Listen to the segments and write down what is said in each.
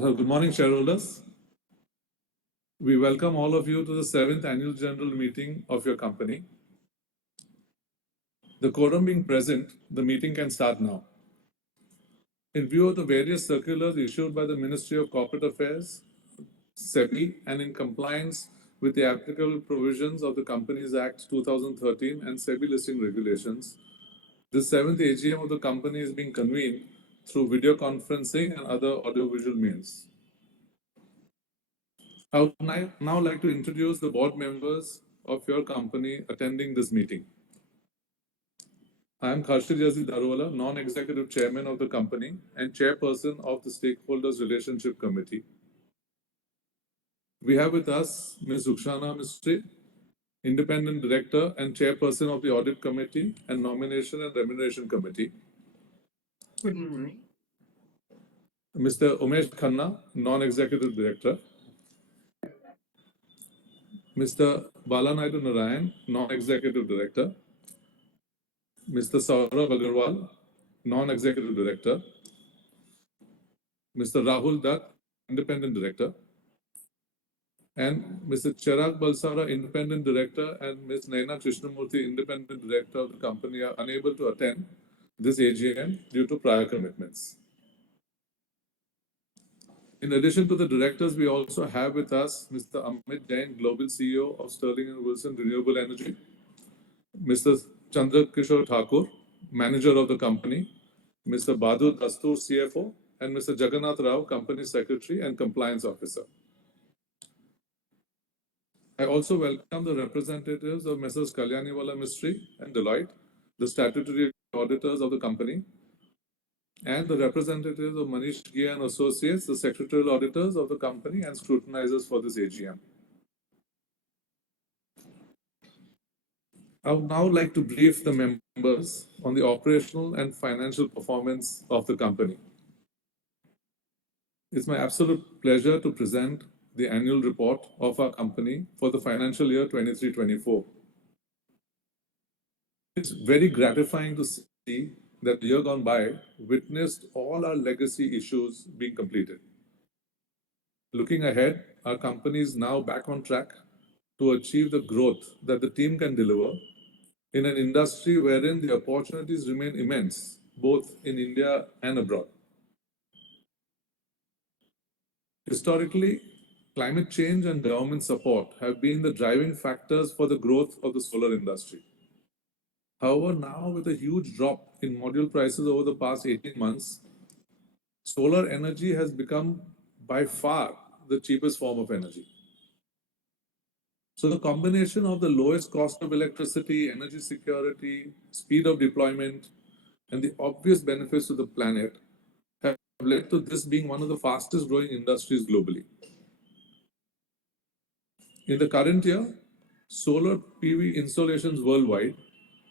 Good morning, shareholders. We welcome all of you to the 7th Annual General Meeting of your company. The quorum being present, the meeting can start now. In view of the various circulars issued by the Ministry of Corporate Affairs, SEBI, and in compliance with the applicable provisions of the Companies Act 2013 and SEBI listing regulations, the 7th AGM of the company is being convened through video conferencing and other audiovisual means. I would now like to introduce the board members of your company attending this meeting. I am Kharshid Yazid Darwala, Non-Executive Chairman of the company and Chairperson of the Stakeholders Relationship Committee. We have with us Ms. Ukshana Mistry, Independent Director and Chairperson of the Audit Committee and Nomination and Remuneration Committee. Good morning. Mr. Umesh Khanna, Non-Executive Director. Mr. Balanaidu Narayan, Non-Executive Director. Mr. Saurabh Agarwal, Non-Executive Director. Mr. Rahul Dutt, Independent Director. And Mr. Chirag Balsara, Independent Director, and Ms. Naina Krishnamurthy, Independent Director of the company, are unable to attend this AGM due to prior commitments. In addition to the directors, we also have with us Mr. Amit Jain, Global CEO of Sterling & Wilson Renewable Energy, Mr. Chandra Kishore Thakur, Manager of the company, Mr. Badhu Dastur, CFO, and Mr. Jagannath Rao, Company Secretary and Compliance Officer. I also welcome the representatives of Messrs. Kalyaniwala Mistry and Deloitte, the statutory auditors of the company, and the representatives of Manish Ghia and Associates, the secretarial auditors of the company and scrutinizers for this AGM. I would now like to brief the members on the operational and financial performance of the company. It's my absolute pleasure to present the annual report of our company for the financial year 23-24. It's very gratifying to see that the year gone by witnessed all our legacy issues being completed. Looking ahead, our company is now back on track to achieve the growth that the team can deliver in an industry wherein the opportunities remain immense, both in India and abroad. Historically, climate change and government support have been the driving factors for the growth of the solar industry. However, now with a huge drop in module prices over the past 18 months, solar energy has become by far the cheapest form of energy. So the combination of the lowest cost of electricity, energy security, speed of deployment, and the obvious benefits to the planet have led to this being one of the fastest growing industries globally. In the current year, solar PV installations worldwide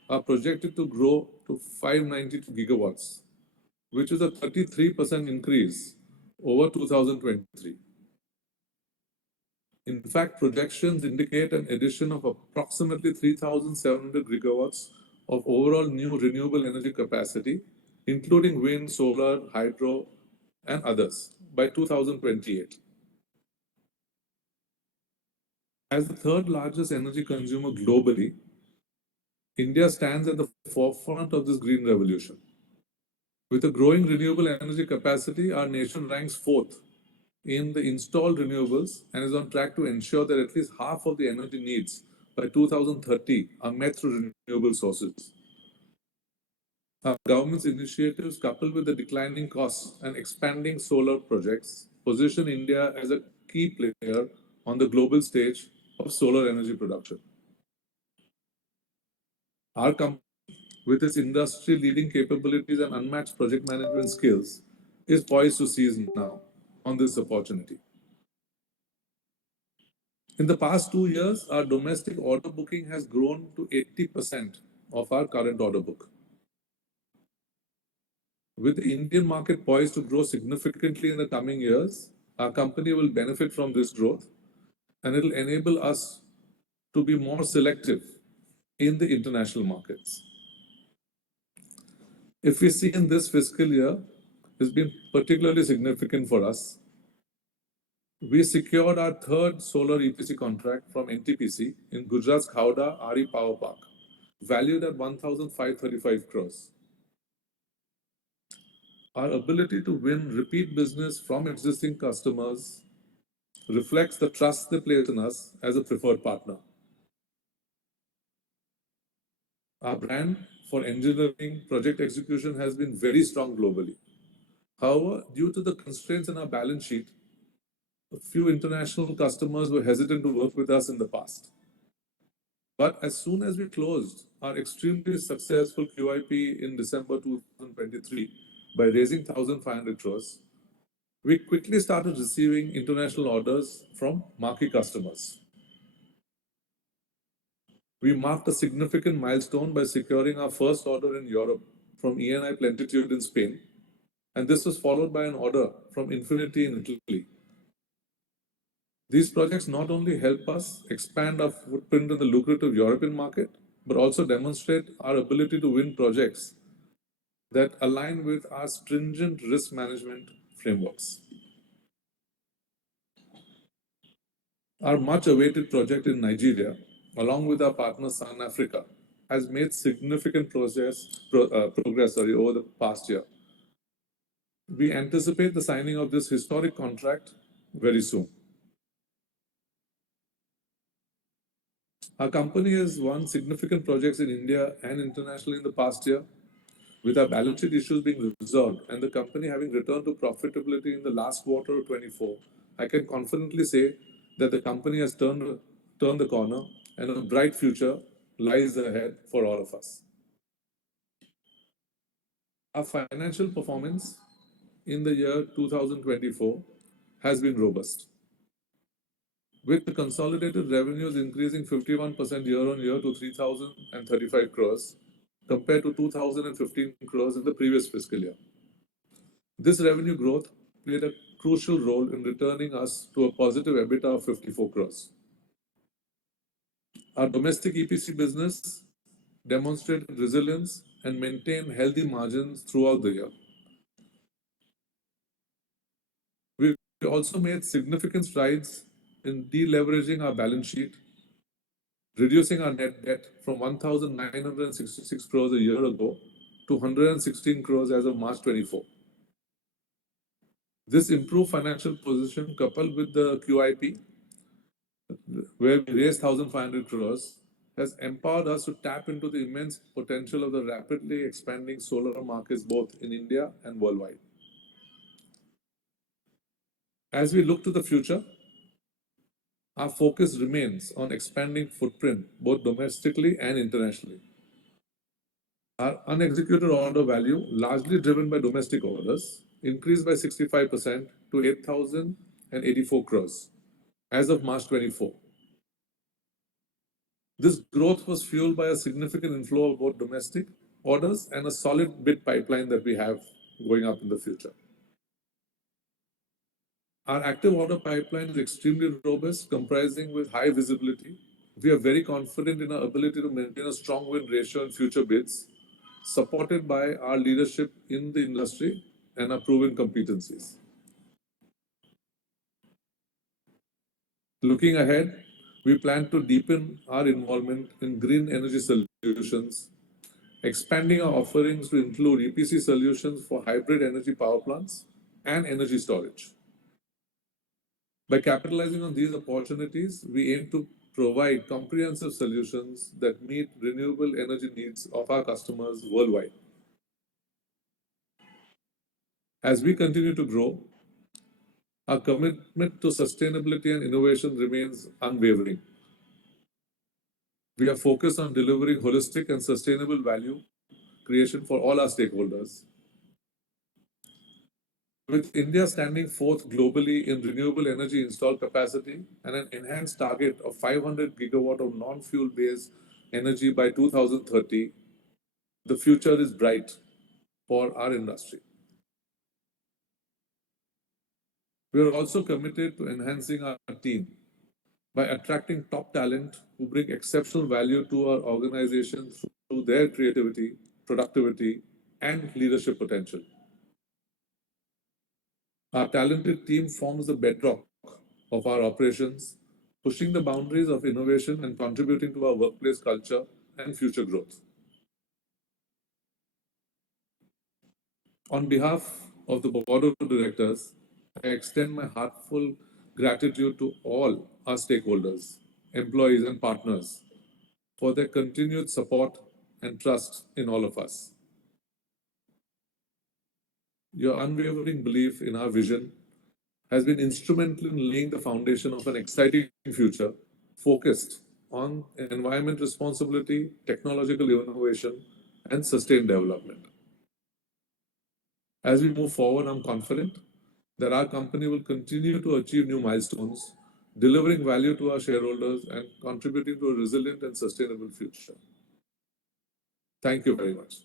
are projected to grow to 592 gigawatts, which is a 33% increase over 2023. In fact, projections indicate an addition of approximately 3,700 gigawatts of overall new renewable energy capacity, including wind, solar, hydro, and others, by 2028. As the third largest energy consumer globally, India stands at the forefront of this green revolution. With a growing renewable energy capacity, our nation ranks fourth in the installed renewables and is on track to ensure that at least half of the energy needs by 2030 are met through renewable sources. Our government's initiatives, coupled with the declining costs and expanding solar projects, position India as a key player on the global stage of solar energy production. Our company, with its industry-leading capabilities and unmatched project management skills, is poised to seize now on this opportunity. In the past 2 years, our domestic order booking has grown to 80% of our current order book. With the Indian market poised to grow significantly in the coming years, our company will benefit from this growth, and it will enable us to be more selective in the international markets. If we see in this fiscal year, it's been particularly significant for us We secured our third solar EPC contract from NTPC in Gujarat's Khavda RE Power Park, valued at 1,535 crores. Our ability to win repeat business from existing customers reflects the trust they place in us as a preferred partner. Our brand for engineering project execution has been very strong globally. However, due to the constraints in our balance sheet, a few international customers were hesitant to work with us in the past. But as soon as we closed our extremely successful QIP in December 2023 by raising 1,500 crores, we quickly started receiving international orders from marquee customers. We marked a significant milestone by securing our first order in Europe from ENI Plenitude in Spain, and this was followed by an order from Infinity in Italy. These projects not only help us expand our footprint in the lucrative European market, but also demonstrate our ability to win projects that align with our stringent risk management frameworks. Our much awaited project in Nigeria, along with our partner South Africa, has made significant progress over the past year. We anticipate the signing of this historic contract very soon. Our company has won significant projects in India and internationally in the past year, with our balance sheet issues being resolved and the company having returned to profitability in the last quarter of 24. I can confidently say that the company has turned the corner and a bright future lies ahead for all of us. Our financial performance in the year 2024 has been robust, with the consolidated revenues increasing 51% year-on-year to 3,035 crores compared to 2,015 crores in the previous fiscal year. This revenue growth played a crucial role in returning us to a positive EBITDA of 54 crores. Our domestic EPC business demonstrated resilience and maintained healthy margins throughout the year. We also made significant strides in deleveraging our balance sheet, reducing our net debt from 1,966 crores a year ago to 116 crores as of March 24. This improved financial position, coupled with the QIP, where we raised 1,500 crores, has empowered us to tap into the immense potential of the rapidly expanding solar markets both in India and worldwide. As we look to the future, our focus remains on expanding footprint both domestically and internationally. Our unexecuted order value, largely driven by domestic orders, increased by 65% to 8,084 crores as of March 24. This growth was fueled by a significant inflow of both domestic orders and a solid bid pipeline that we have going up in the future. Our active order pipeline is extremely robust, comprising with high visibility. We are very confident in our ability to maintain a strong win ratio in future bids, supported by our leadership in the industry and our proven competencies. Looking ahead, we plan to deepen our involvement in green energy solutions, expanding our offerings to include EPC solutions for hybrid energy power plants and energy storage. By capitalizing on these opportunities, we aim to provide comprehensive solutions that meet renewable energy needs of our customers worldwide. As we continue to grow, our commitment to sustainability and innovation remains unwavering. We are focused on delivering holistic and sustainable value creation for all our stakeholders. With India standing fourth globally in renewable energy installed capacity and an enhanced target of 500 gigawatt of non-fuel based energy by 2030, the future is bright for our industry. We are also committed to enhancing our team by attracting top talent who bring exceptional value to our organization through their creativity, productivity, and leadership potential. Our talented team forms the bedrock of our operations, pushing the boundaries of innovation and contributing to our workplace culture and future growth. On behalf of the Board of Directors, I extend my heartfelt gratitude to all our stakeholders, employees, and partners for their continued support and trust in all of us. Your unwavering belief in our vision has been instrumental in laying the foundation of an exciting future focused on environment responsibility, technological innovation, and sustained development. As we move forward, I'm confident that our company will continue to achieve new milestones, delivering value to our shareholders and contributing to a resilient and sustainable future. Thank you very much.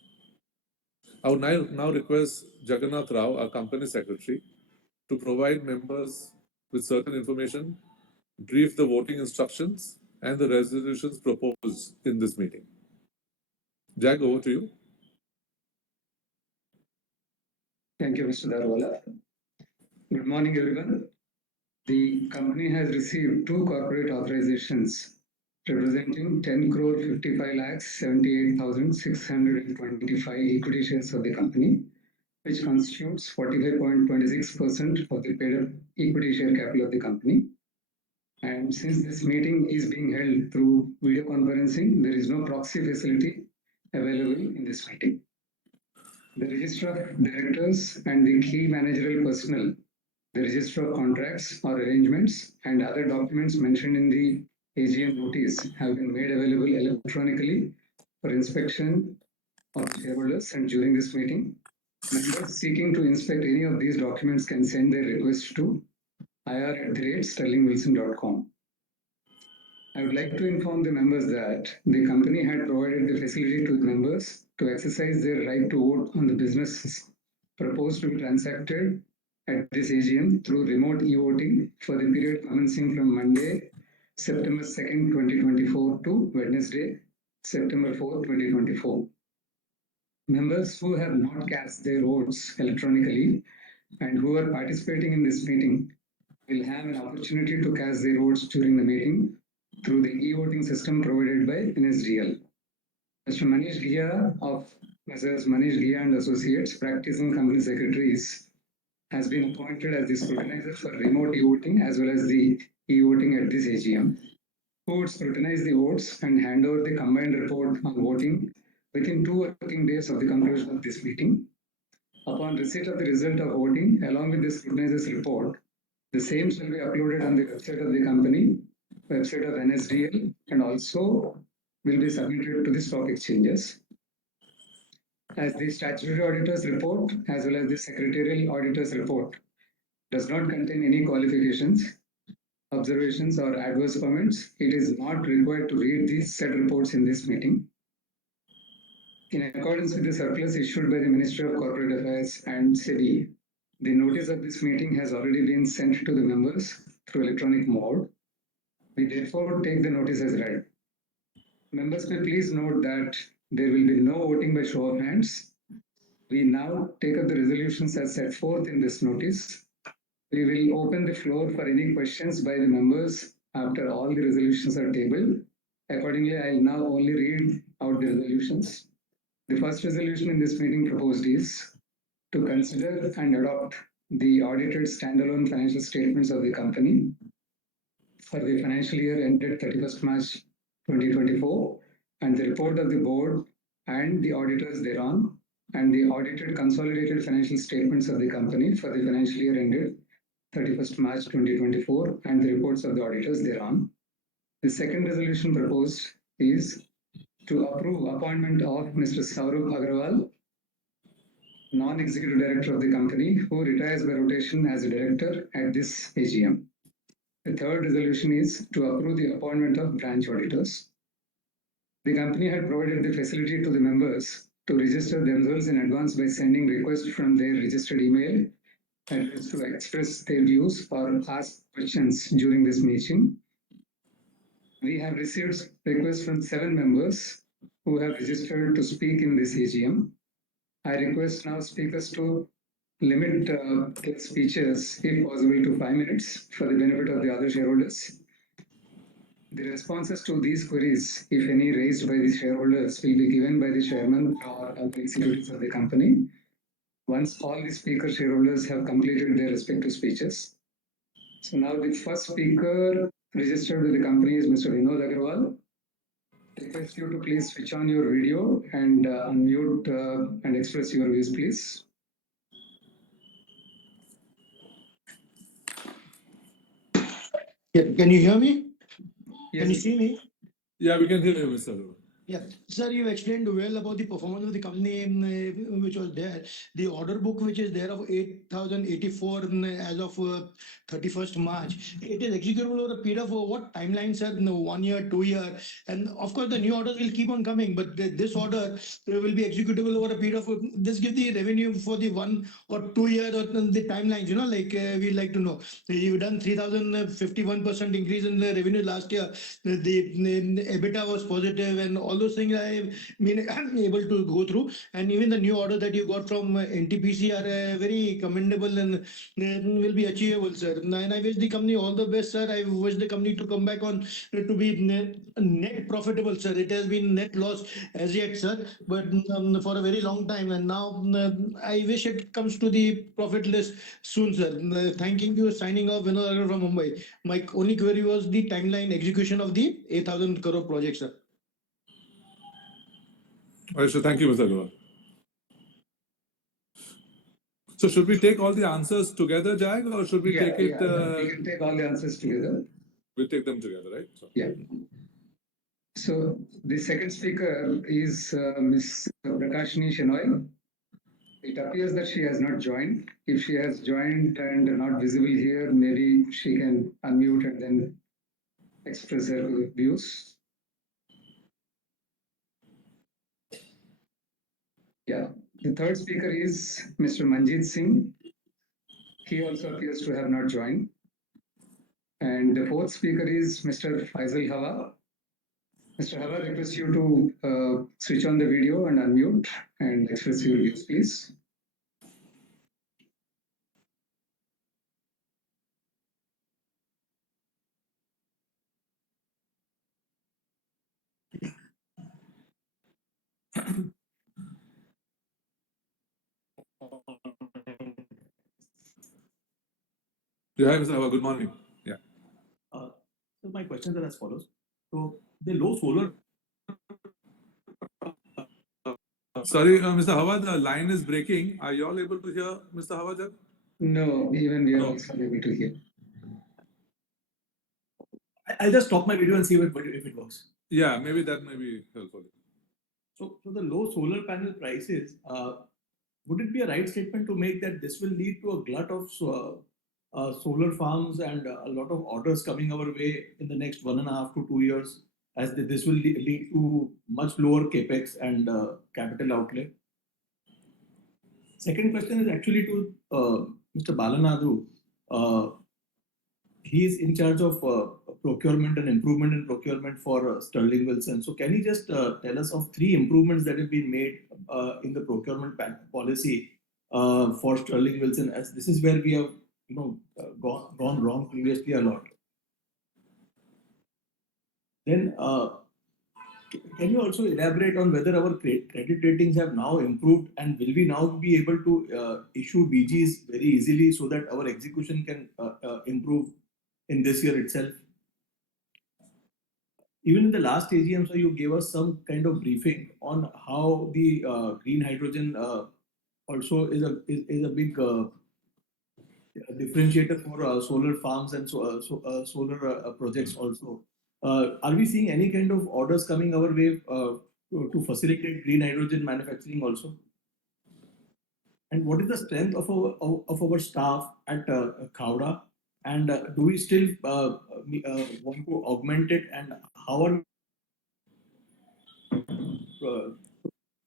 I would now request Jagannath Rao, our company secretary, to provide members with certain information, brief the voting instructions, and the resolutions proposed in this meeting. Jag, over to you. Thank you, Mr. Darwala. Good morning, everyone. The company has received two corporate authorizations representing 10 crore 55 lakhs 78,625 equity shares of the company, which constitutes 45.26% of the paid-up equity share capital of the company. And since this meeting is being held through video conferencing, there is no proxy facility available in this meeting. The register of directors and the key managerial personnel, the register of contracts or arrangements, and other documents mentioned in the AGM notice have been made available electronically for inspection of shareholders. And during this meeting, members seeking to inspect any of these documents can send their request to ir@sterlingwilson.com. I would like to inform the members that the company had provided the facility to the members to exercise their right to vote on the businesses proposed to be transacted at this AGM through remote e-voting for the period commencing from Monday, September 2nd, 2024 to Wednesday, September 4th, 2024. Members who have not cast their votes electronically and who are participating in this meeting will have an opportunity to cast their votes during the meeting through the e-voting system provided by NSDL. Mr. Manish Ghia of Messrs. Manish Ghia and Associates, practicing company secretaries, has been appointed as the scrutinizer for remote e-voting as well as the e-voting at this AGM, who would scrutinize the votes and hand over the combined report on voting within 2 working days of the conclusion of this meeting. Upon receipt of the result of voting, along with the scrutinizer's report, the same shall be uploaded on the website of the company, website of NSDL, and also will be submitted to the stock exchanges. As the statutory auditor's report as well as the secretarial auditor's report does not contain any qualifications, observations, or adverse comments, it is not required to read these said reports in this meeting. In accordance with the circulars issued by the Ministry of Corporate Affairs and SEBI, the notice of this meeting has already been sent to the members through electronic mode. We therefore take the notice as read. Members may please note that there will be no voting by show of hands. We now take up the resolutions as set forth in this notice. We will open the floor for any questions by the members after all the resolutions are tabled. Accordingly, I will now only read out the resolutions. The first resolution in this meeting proposed is to consider and adopt the audited standalone financial statements of the company for the financial year ended 31st March 2024 and the report of the board and the auditors thereon, and the audited consolidated financial statements of the company for the financial year ended 31st March 2024 and the reports of the auditors thereon. The second resolution proposed is to approve appointment of Mr. Saurabh Agrawal, non-executive director of the company, who retires by rotation as a director at this AGM. The third resolution is to approve the appointment of branch auditors. The company had provided the facility to the members to register themselves in advance by sending requests from their registered email address to express their views or ask questions during this meeting. We have received requests from 7 members who have registered to speak in this AGM. I request now speakers to limit their speeches, if possible, to 5 minutes for the benefit of the other shareholders. The responses to these queries, if any raised by the shareholders, will be given by the chairman or other executives of the company once all the speaker shareholders have completed their respective speeches. So now the first speaker registered with the company is Mr. Vinod Agarwal. Request you to please switch on your video and unmute and express your views, please. Yeah, can you hear me? Yes. Can you see me? Yeah, we can hear you, Mr. Agarwal. Yeah, sir, you explained well about the performance of the company which was there. The order book which is there of 8,084 as of 31st March, it is executable over a period of what timeline, sir? No, 1 year, 2 year, and of course the new orders will keep on coming. But this order will be executable over a period of this give the revenue for the 1 or 2 year or the timelines. You know, like we'd like to know. You've done 3,051% increase in the revenue last year. The EBITDA was positive and all those things I've been able to go through, and even the new order that you got from NTPC are very commendable and will be achievable, sir. And I wish the company all the best, sir. I wish the company to come back on to be net profitable, sir. It has been net loss as yet, sir, but for a very long time, and now I wish it comes to the profit list soon, sir. Thanking you, signing off, Vinod Agarwal from Mumbai. My only query was the timeline execution of the 8,000 crore project, sir. All right, so thank you, Mr. Agarwal. So should we take all the answers together, Jag, or should we take it? We can take all the answers together. We'll take them together, right? So. Yeah. So the second speaker is Ms. Prakashini Shenoy. It appears that she has not joined. If she has joined and not visible here, maybe she can unmute and then express her views. Yeah. The third speaker is Mr. Manjeet Singh. He also appears to have not joined. And the fourth speaker is Mr. Faisal Hawa. Mr. Hawa, request you to switch on the video and unmute and express your views, please. Yeah, hi, Mr. Hawa. Good morning. Yeah. So my questions are as follows. So the low solar. Sorry, Mr. Hawa, the line is breaking. Are you all able to hear Mr. Hawa, Jag? No, even we are No. also able to hear. I'll just stop my video and see if it works. Yeah, maybe that may be helpful. So the low solar panel prices, would it be a right statement to make that this will lead to a glut of solar farms and a lot of orders coming our way in the next 1.5 to 2 years, as this will lead to much lower capex and capital outlay? Second question is actually to Mr. Balanadu. He is in charge of procurement and improvement in procurement for Sterling Wilson. So can you just tell us of 3 improvements that have been made in the procurement policy for Sterling Wilson, as this is where we have gone wrong previously a lot. Then can you also elaborate on whether our credit ratings have now improved, and will we now be able to issue BGs very easily so that our execution can improve in this year itself? Even in the last AGM, so you gave us some kind of briefing on how the green hydrogen also is a big differentiator for solar farms and solar projects also. Are we seeing any kind of orders coming our way to facilitate green hydrogen manufacturing also? And what is the strength of our staff at Khavda? And do we still want to augment it? And how are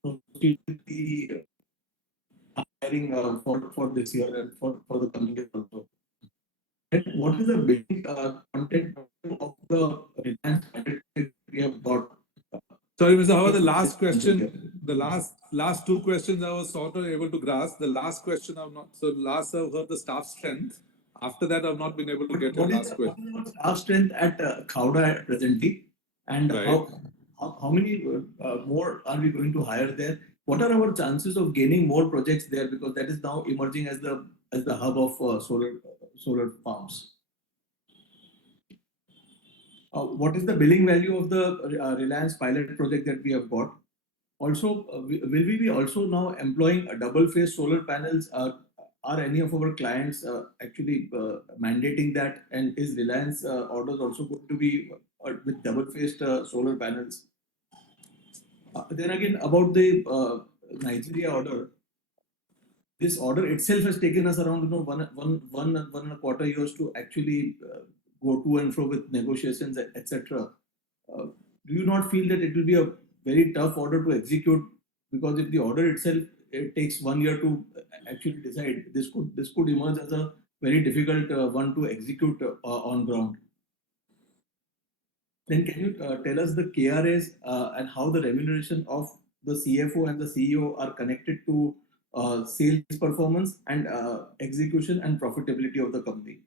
the hiring for this year and for the coming year also? And what is the basic content of the Reliance credit we have got? Sorry, Mr. Howard, the last question, the last two questions I was sort of able to grasp. The last question I've not, so last I've heard the staff strength. After that, I've not been able to get your last What question. is our staff strength at Khavda presently? And Right. how many more are we going to hire there? What are our chances of gaining more projects there? Because that is now emerging as the hub of solar farms. What is the billing value of the Reliance pilot project that we have got? Also, will we be also now employing a double phase solar panels? Are any of our clients actually mandating that? And is Reliance orders also going to be with double phased solar panels? Then again, about the Nigeria order, this order itself has taken us around one and a quarter years to actually go to and fro with negotiations, etc. Do you not feel that it will be a very tough order to execute? Because if the order itself it takes 1 year to actually decide, this could emerge as a very difficult one to execute on ground. Then can you tell us the KRAs and how the remuneration of the CFO and the CEO are connected to sales performance and execution and profitability of the company?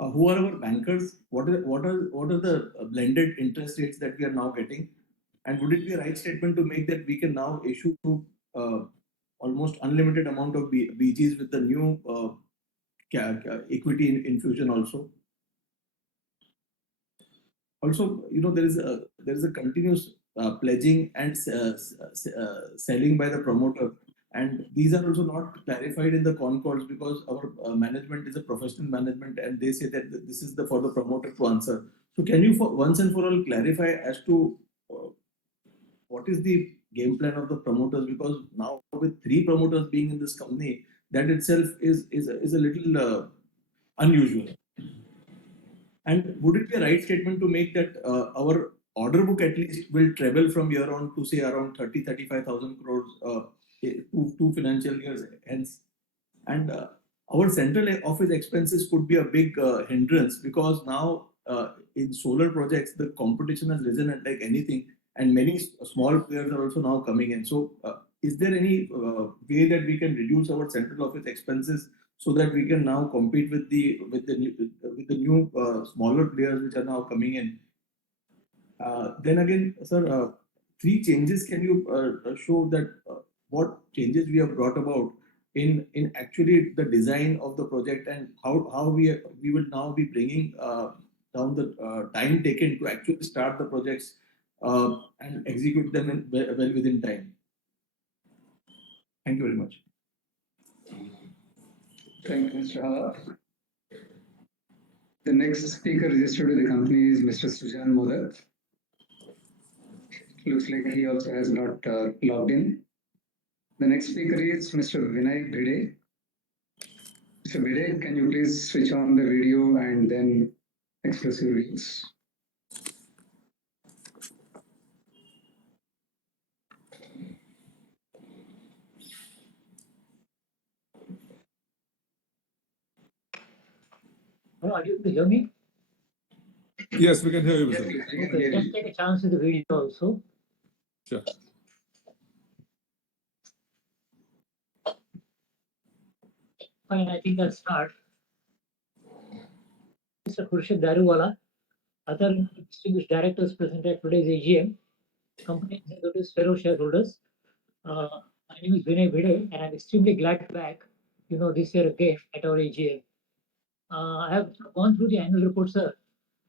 Who are our bankers? What are the blended interest rates that we are now getting? And would it be a right statement to make that we can now issue uh, almost unlimited amount of BGs with the new equity infusion also? Also, there is a continuous pledging and selling by the promoter, and these are also not clarified in the con calls because our management is a professional management, and they say that this is for the promoter to answer. So, can you once and for all clarify as to what is the game plan of the promoters? Because now with 3 promoters being in this company, that itself is a little unusual. And would it be a right statement to make that our order book at least will treble from year on to say around 35,000 crores 2 financial years hence? And our central office expenses could be a big hindrance because now in solar projects, the competition has risen at like anything, and many small players are also now coming in. So, is there any way that we can reduce our central office expenses so that we can now compete with the new smaller players which are now coming in? Then again, sir, 3 changes. Can you show that what changes we have brought about in actually the design of the project and how we will now be bringing down the time taken to actually start the projects and execute them well within time? Thank you very much. Thank you, Mr. Hawa. The next speaker registered with the company is Mr. Sujan Modak. Looks like he also has not logged in. The next speaker is Mr. Vinay Bhide. Mr. Bhide, can you please switch on the video and then express your views? Are you able to hear me? Yes, we can hear you, Yes, Mr. please, we can Okay, hear just you. take a chance with the video also. Sure. Fine, I think I'll start. Mr. Khurshid Daruwala, other distinguished directors present at today's AGM, company executives, fellow shareholders. My name is Vinay Bhide, and I'm extremely glad to be back, this year again at our AGM. I have gone through the annual report, sir,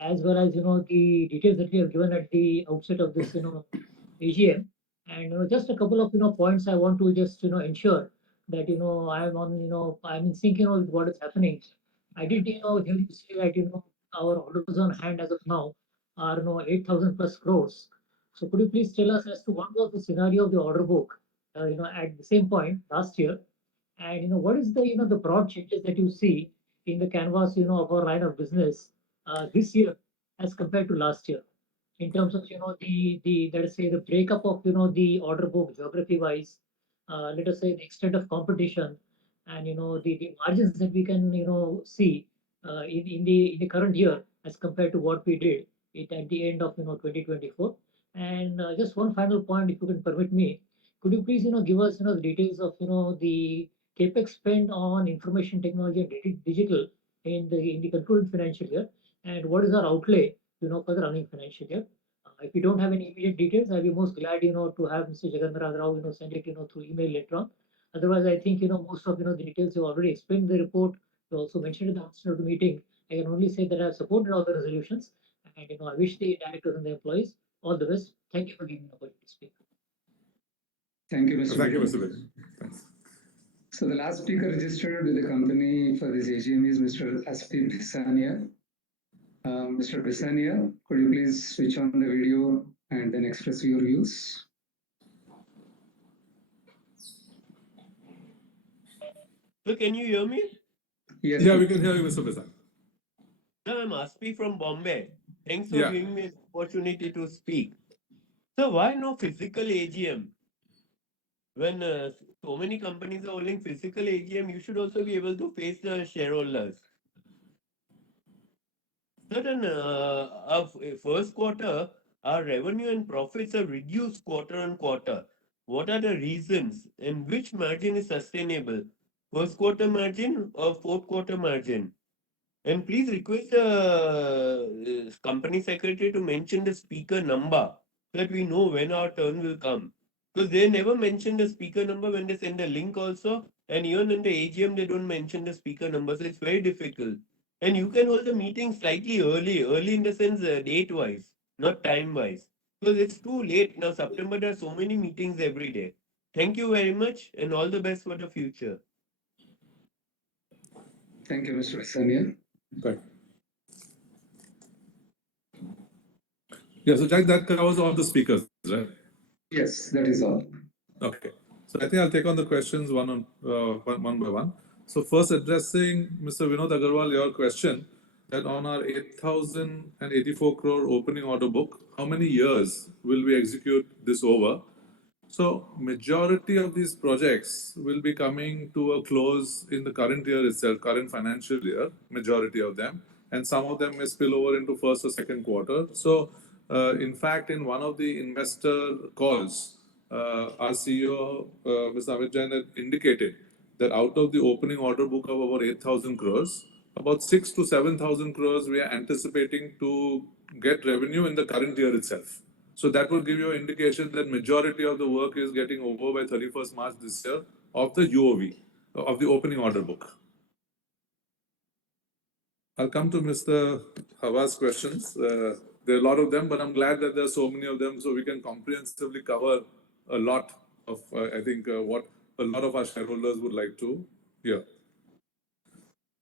as well as, the details that we have given at the outset of this, AGM. And just a couple of points I want to just ensure that I'm on I'm in sync with what is happening. I did hear you say that our orders on hand as of now are 8,000 plus crores. So could you please tell us as to what was the scenario of the order book at the same point last year, and what is the the broad changes that you see in the canvas of our line of business this year as compared to last year, in terms of the let us say the breakup of the order book geography wise, let us say the extent of competition, and the margins that we can see in the current year as compared to what we did it at the end of 2024, And just one final point, if you can permit me, could you please, give us, the details of, the capex spend on information technology and digital in the concurrent financial year, and what is our outlay, for the running financial year? If you don't have any immediate details, I'll be most glad, to have Mr. Jagannathan Rao, send it, through email later on. Otherwise, I think, most of, the details you already explained in the report. You also mentioned in the outset of the meeting. I can only say that I've supported all the resolutions, and, I wish the directors and the employees all the best. Thank you for giving me the opportunity to speak. Thank you, Mr. Thank you, Bedi. Mr. Bedi. Thanks. So the last speaker registered with the company for this AGM is Mr. Aspi Bisania. Mr. Bisania, could you please switch on the video and then express your views? So can you hear me? Yes. Yeah, please. we can hear you, Mr. Bisan. No, I'm Aspi from Bombay. Thanks for Yeah. giving me an opportunity to speak. So why no physical AGM? When so many companies are holding physical AGM, you should also be able to face the shareholders. Certain of first quarter, our revenue and profits are reduced quarter on quarter. What are the reasons and which margin is sustainable? First quarter margin or fourth quarter margin? And please request the company secretary to mention the speaker number so that we know when our turn will come. Because they never mention the speaker number when they send a link also. And even in the AGM, they don't mention the speaker number. So it's very difficult. And you can hold the meeting slightly early in the sense date wise, not time wise. Because it's too late now. September, there are so many meetings every day. Thank you very much and all the best for the future. Thank you, Mr. Bisania. Right. Yeah, so Jack, that covers all the speakers, right? Yes, that is all. Okay. So I think I'll take on the questions one by one. So first addressing Mr. Vinod Agarwal, your question that on our 8,084 crore opening order book, how many years will we execute this over? So majority of these projects will be coming to a close in the current year itself, current financial year, majority of them, and some of them may spill over into first or second quarter. So in fact, in one of the investor calls, our CEO, Mr. Amit Jain, had indicated that out of the opening order book of about 8,000 crores, about 6 to 7,000 crores we are anticipating to get revenue in the current year itself. So that will give you an indication that majority of the work is getting over by 31st March this year of the UOV, of the opening order book. I'll come to Mr. Hawa's questions. There are a lot of them, but I'm glad that there are so many of them so we can comprehensively cover a lot of, I think, what a lot of our shareholders would like to hear.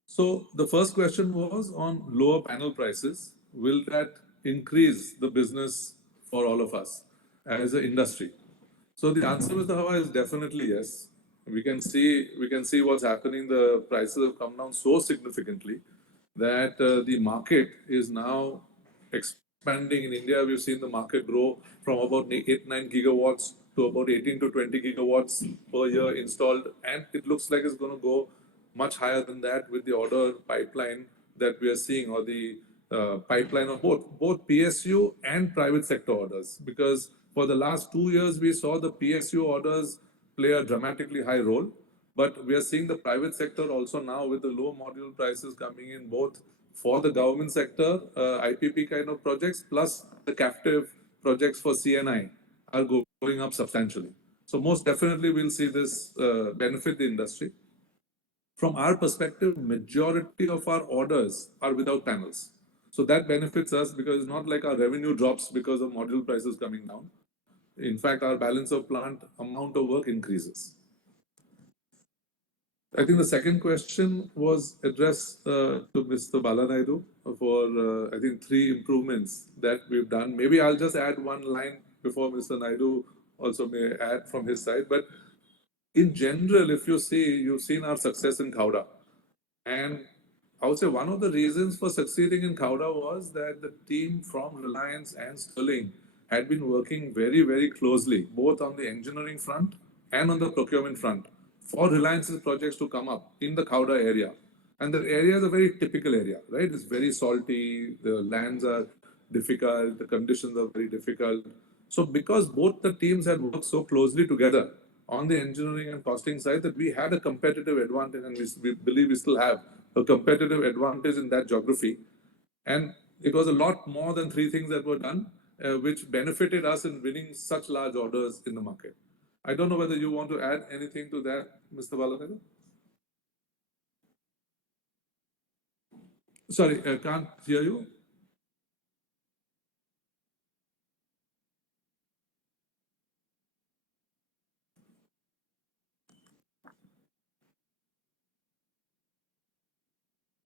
So the first question was on lower panel prices. Will that increase the business for all of us as an industry? So the answer, Mr. Hawa, is definitely yes. We can see what's happening. The prices have come down so significantly that the market is now expanding. In India, we've seen the market grow from about 8-9 gigawatts to about 18 to 20 gigawatts per year installed, and it looks like it's going to go much higher than that with the order pipeline that we are seeing, or the pipeline of both PSU and private sector orders. Because for the last 2 years, we saw the PSU orders play a dramatically high role. But we are seeing the private sector also now with the low module prices coming in both for the government sector, IPP kind of projects, plus the captive projects for CNI are going up substantially. So most definitely we'll see this benefit the industry. From our perspective, majority of our orders are without panels. So that benefits us because it's not like our revenue drops because of module prices coming down. In fact, our balance of plant amount of work increases. I think the second question was addressed to Mr. Balanaidu for, I think, 3 improvements that we've done. Maybe I'll just add one line before Mr. Naidu also may add from his side. But in general, if you see, you've seen our success in Khavda. And I would say one of the reasons for succeeding in Khavda was that the team from Reliance and Sterling had been working very, very closely, both on the engineering front and on the procurement front, for Reliance's projects to come up in the Khavda area. And the area is a very typical area, right? It's very salty, the lands are difficult, the conditions are very difficult. So because both the teams had worked so closely together on the engineering and costing side, that we had a competitive advantage, and we believe we still have a competitive advantage in that geography. And it was a lot more than three things that were done, which benefited us in winning such large orders in the market. I don't know whether you want to add anything to that, Mr. Baladev. Sorry, I can't hear you.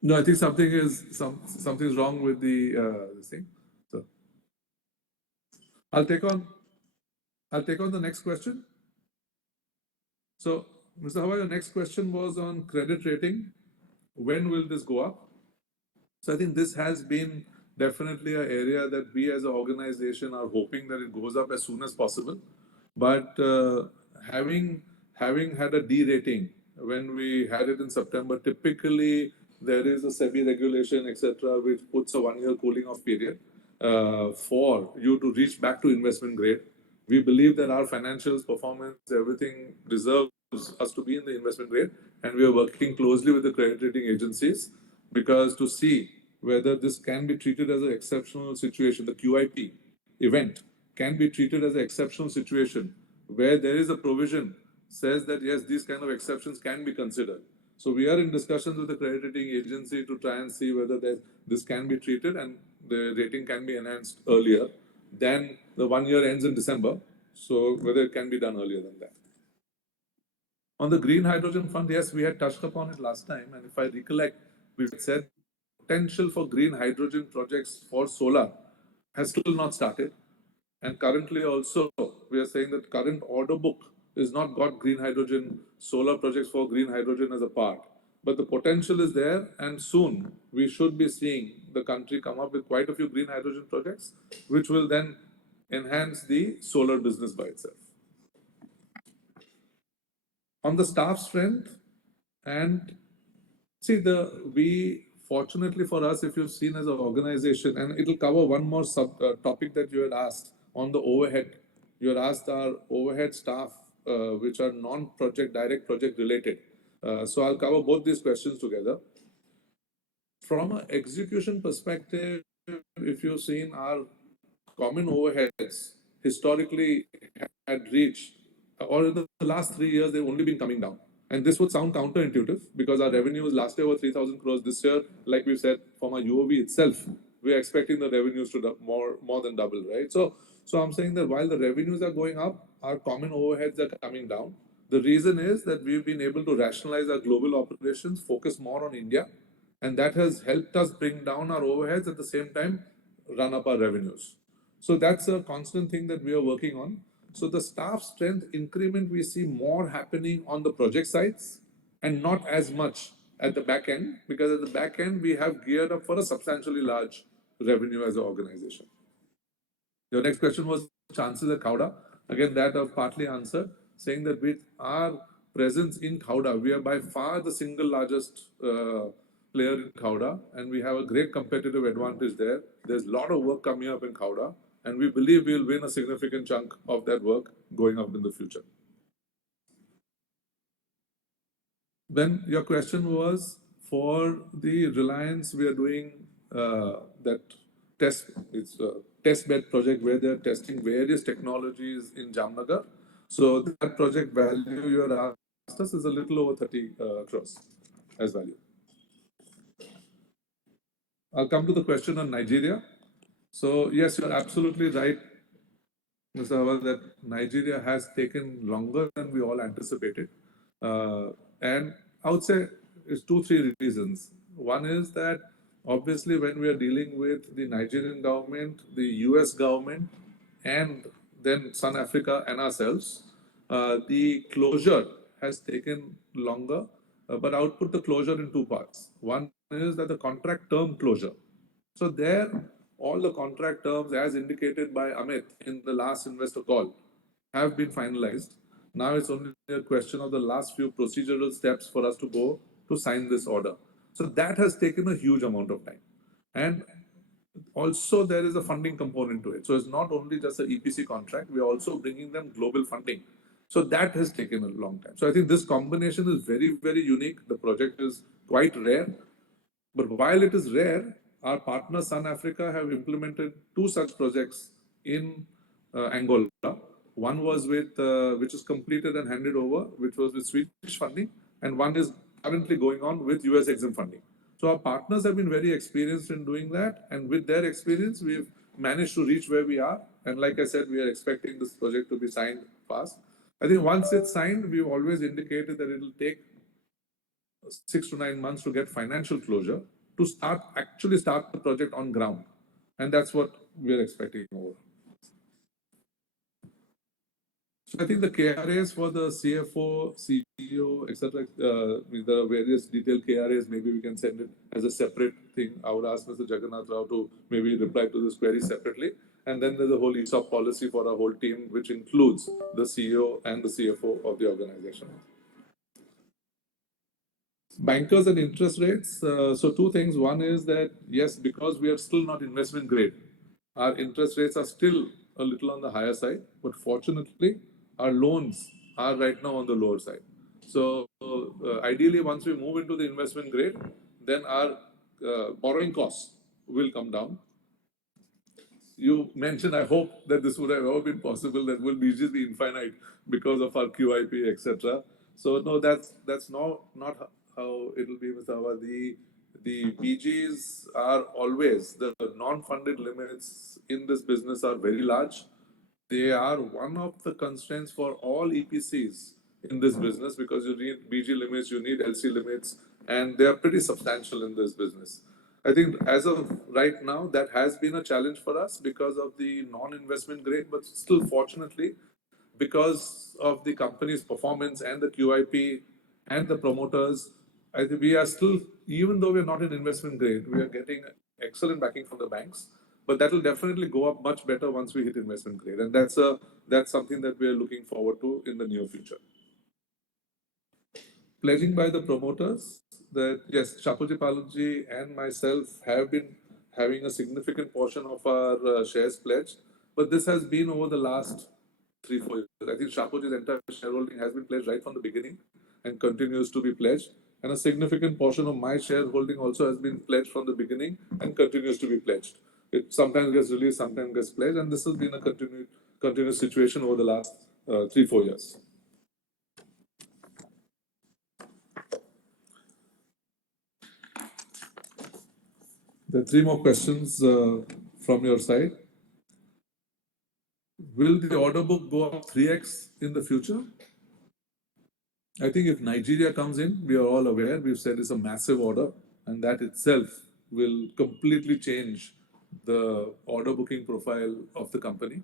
No, I think something's wrong with the this thing. So I'll take on I'll take on the next question. So, Mr. Hawa, your next question was on credit rating. When will this go up? So I think this has been definitely an area that we as an organization are hoping that it goes up as soon as possible. But having had a D rating when we had it in September, typically there is a SEBI regulation, etc., which puts a 1 year cooling off period for you to reach back to investment grade. We believe that our financials, performance, everything deserves us to be in the investment grade, and we are working closely with the credit rating agencies because to see whether this can be treated as an exceptional situation, the QIP event can be treated as an exceptional situation where there is a provision says that yes, these kind of exceptions can be considered. So we are in discussions with the credit rating agency to try and see whether this can be treated and the rating can be enhanced earlier. Then the 1 year ends in December, so whether it can be done earlier than that. On the green hydrogen fund, yes, we had touched upon it last time, and if I recollect, we said potential for green hydrogen projects for solar has still not started. And currently also, we are saying that current order book is not got green hydrogen, solar projects for green hydrogen as a part. But the potential is there, and soon we should be seeing the country come up with quite a few green hydrogen projects, which will then enhance the solar business by itself. On the staff strength, and see, we fortunately for us, if you've seen as an organization, and it'll cover one more topic that you had asked on the overhead. You had asked our overhead staff, which are non-project, direct project related. So I'll cover both these questions together. From an execution perspective, if you've seen our common overheads historically had reached, or in the last 3 years, they've only been coming down. And this would sound counterintuitive because our revenues last year were 3,000 crores. This year, like we said, from our UOV itself, we are expecting the revenues to more than double, right? So I'm saying that while the revenues are going up, our common overheads are coming down. The reason is that we've been able to rationalize our global operations, focus more on India, and that has helped us bring down our overheads at the same time run up our revenues. So that's a constant thing that we are working on. So the staff strength increment we see more happening on the project sides and not as much at the back end, because at the back end we have geared up for a substantially large revenue as an organization. Your next question was chances at Khavda. Again, that I've partly answered, saying that with our presence in Khavda, we are by far the single largest player in Khavda, and we have a great competitive advantage there. There's a lot of work coming up in Khavda, and we believe we'll win a significant chunk of that work going up in the future. Then your question was for the Reliance, we are doing that it's a test bed project where they're testing various technologies in Jamnagar. So that project value you had asked us is a little over 30 crores as value. I'll come to the question on Nigeria. So yes, you're absolutely right, Mr. Hawa, that Nigeria has taken longer than we all anticipated. And I would say it's 2-3 reasons. One is that obviously when we are dealing with the Nigerian government, the US government, and then Sun Africa and ourselves, the closure has taken longer, but I would put the closure in two parts. One is that the contract term closure. So there, all the contract terms, as indicated by Amit in the last investor call, have been finalized. Now it's only a question of the last few procedural steps for us to go to sign this order. So that has taken a huge amount of time. And also there is a funding component to it. So it's not only just an EPC contract, we are also bringing them global funding. So that has taken a long time. So I think this combination is very, very unique. The project is quite rare. But while it is rare, our partner Sun Africa have implemented two such projects in Angola. One was with, which is completed and handed over, which was with Swedish funding, and one is currently going on with US Exim funding. So our partners have been very experienced in doing that, and with their experience, we've managed to reach where we are. And like I said, we are expecting this project to be signed fast. I think once it's signed, we've always indicated that it will take 6 to 9 months to get financial closure to start the project on ground, and that's what we are expecting over. So I think the KRAs for the CFO, CEO, etc. There are various detailed KRAs. Maybe we can send it as a separate thing. I would ask Mr. Jagannath Rao to maybe reply to this query separately. And then there's a whole ESOP policy for our whole team, which includes the CEO and the CFO of the organization. Bankers and interest rates. So two things. One is that, yes, because we are still not investment grade, our interest rates are still a little on the higher side. But fortunately, our loans are right now on the lower side. So ideally, once we move into the investment grade, then our borrowing costs will come down. You mentioned, I hope that this would have ever been possible, that will BGs be infinite because of our QIP, etc. So no, that's not how it will be, Mr. Awa. The BGs are always, the non-funded limits in this business are very large. They are one of the constraints for all EPCs in this business, because you need BG limits, you need LC limits, and they are pretty substantial in this business. I think as of right now, that has been a challenge for us because of the non-investment grade, but still, fortunately, because of the company's performance and the QIP and the promoters, I think we are still, even though we're not in investment grade, we are getting excellent backing from the banks. But that will definitely go up much better once we hit investment grade, and that's something that we are looking forward to in the near future. Pledging by the promoters that yes, Shapoorji Pallonji and myself have been having a significant portion of our shares pledged, but this has been over the last 3-4 years. I think Shapoorji's entire shareholding has been pledged right from the beginning and continues to be pledged. And a significant portion of my shareholding also has been pledged from the beginning and continues to be pledged. It sometimes gets released, sometimes gets pledged, and this has been a continuous situation over the last 3-4 years. There are 3 more questions from your side. Will the order book go up 3x in the future? I think if Nigeria comes in, we are all aware, we've said it's a massive order, and that itself will completely change the order booking profile of the company.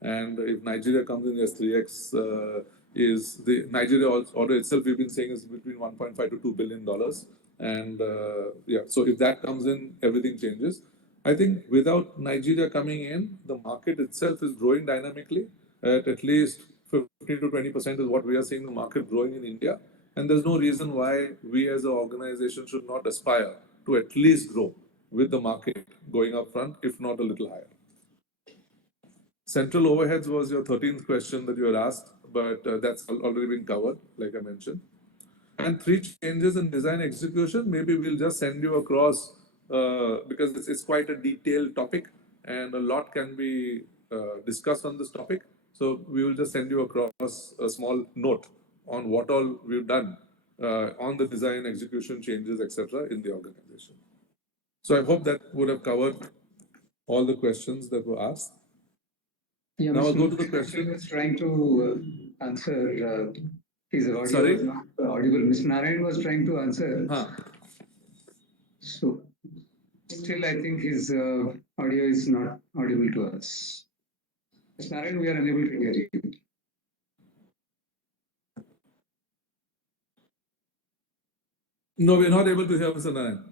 And if Nigeria comes in, yes, 3x is the Nigeria order itself, we've been saying is between $1.5 to $2 billion. And yeah, so if that comes in, everything changes. I think without Nigeria coming in, the market itself is growing dynamically at least 15 to 20% is what we are seeing the market growing in India. And there's no reason why we as an organization should not aspire to at least grow with the market going up front, if not a little higher. Central overheads was your 13th question that you had asked, but that's already been covered, like I mentioned. And 3 changes in design execution, maybe we'll just send you across because it's quite a detailed topic and a lot can be discussed on this topic. So we will just send you across a small note on what all we've done on the design execution changes, etc. in the organization. So I hope that would have covered all the questions that were asked. Yeah, now I'll go Mr. to the Murthy question. was trying to answer. His audio Sorry? was not audible. Mr. Narayan was trying to answer. So still, I think his audio is not audible to us. Mr. Narayan, we are unable to hear you. No, we're not able to hear Mr. Narayan.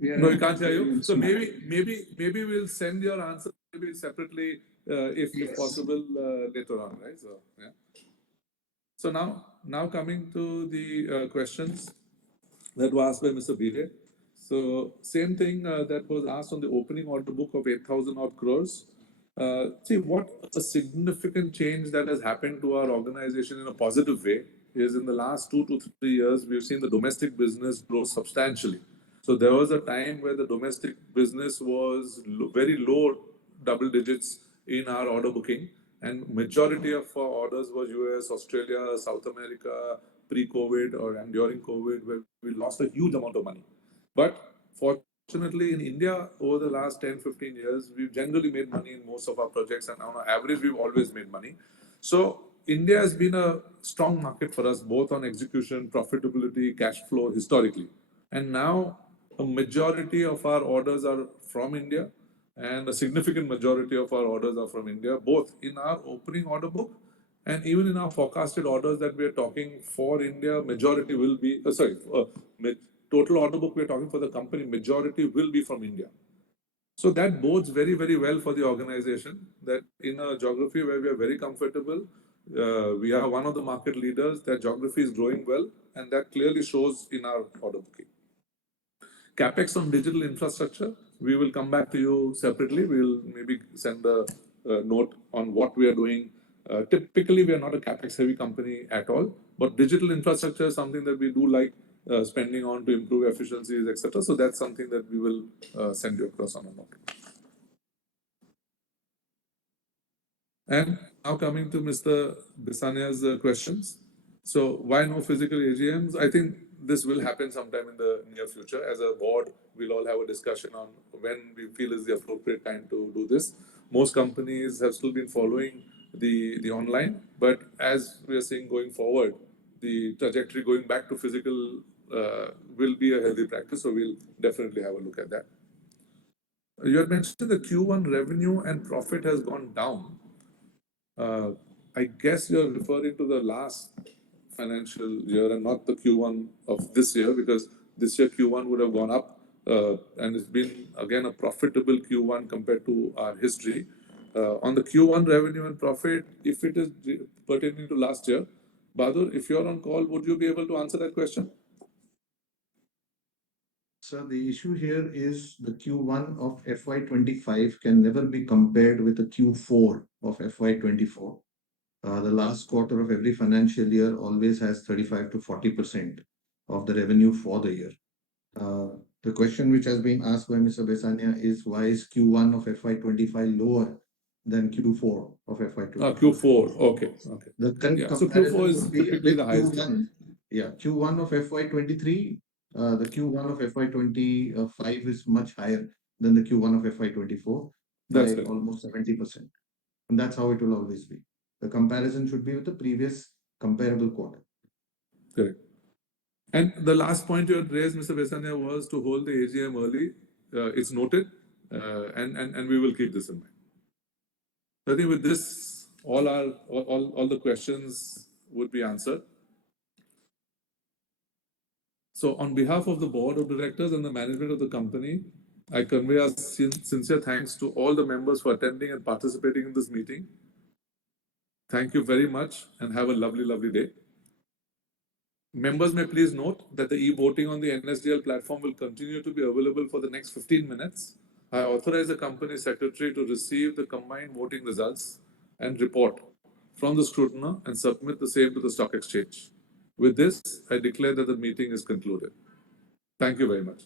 No, we can't hear you. So maybe we'll send your answer maybe separately if possible later on, right? So yeah. So now coming to the questions that were asked by Mr. Bide. So same thing that was asked on the opening order book of 8,000 odd crores. See what a significant change that has happened to our organization in a positive way is in the last 2 to 3 years, we've seen the domestic business grow substantially. So there was a time where the domestic business was very low double digits in our order booking, and majority of our orders was US, Australia, South America, pre-COVID or and during COVID, where we lost a huge amount of money. But fortunately, in India, over the last 10, 15 years, we've generally made money in most of our projects, and on average, we've always made money. So India has been a strong market for us, both on execution, profitability, cash flow, historically. And now a majority of our orders are from India, and a significant majority of our orders are from India, both in our opening order book and even in our forecasted orders that we are talking for India. Majority will be total order book we are talking for the company. Majority will be from India. So that bodes very, very well for the organization, that in a geography where we are very comfortable, we are one of the market leaders, that geography is growing well, and that clearly shows in our order booking. CapEx on digital infrastructure, we will come back to you separately. We'll maybe send a note on what we are doing. Typically, we are not a CapEx heavy company at all, but digital infrastructure is something that we do like spending on to improve efficiencies, etc. So that's something that we will send you across on a note. And now coming to Mr. Bisania's questions. So why no physical AGMs? I think this will happen sometime in the near future. As a board, we'll all have a discussion on when we feel is the appropriate time to do this. Most companies have still been following the online, but as we are seeing going forward, the trajectory going back to physical will be a healthy practice. So we'll definitely have a look at that. You had mentioned the Q1 revenue and profit has gone down. I guess you're referring to the last financial year and not the Q1 of this year, because this year Q1 would have gone up, and it's been again a profitable Q1 compared to our history. On the Q1 revenue and profit, if it is pertaining to last year, Bahadur, if you're on call, would you be able to answer that question? So the issue here is the Q1 of FY25 can never be compared with the Q4 of FY24. The last quarter of every financial year always has 35 to 40% of the revenue for the year. The question which has been asked by Mr. Besania is why is Q1 of FY25 lower than Q4 of FY24? Q4, okay. The correct So Q4 is typically the highest. Q1 of FY23, the Q1 of FY25 is much higher than the Q1 of FY24 by almost 70%. And that's how it will always be. The comparison should be with the previous comparable quarter. Correct. And the last point you had raised, Mr. Besania, was to hold the AGM early. It's noted, and we will keep this in mind. So I think with this, all the questions would be answered. So on behalf of the board of directors and the management of the company, I convey our sincere thanks to all the members for attending and participating in this meeting. Thank you very much and have a lovely, lovely day. Members may please note that the e-voting on the NSDL platform will continue to be available for the next 15 minutes. I authorize the company secretary to receive the combined voting results and report from the scrutiner and submit the same to the stock exchange. With this, I declare that the meeting is concluded. Thank you very much.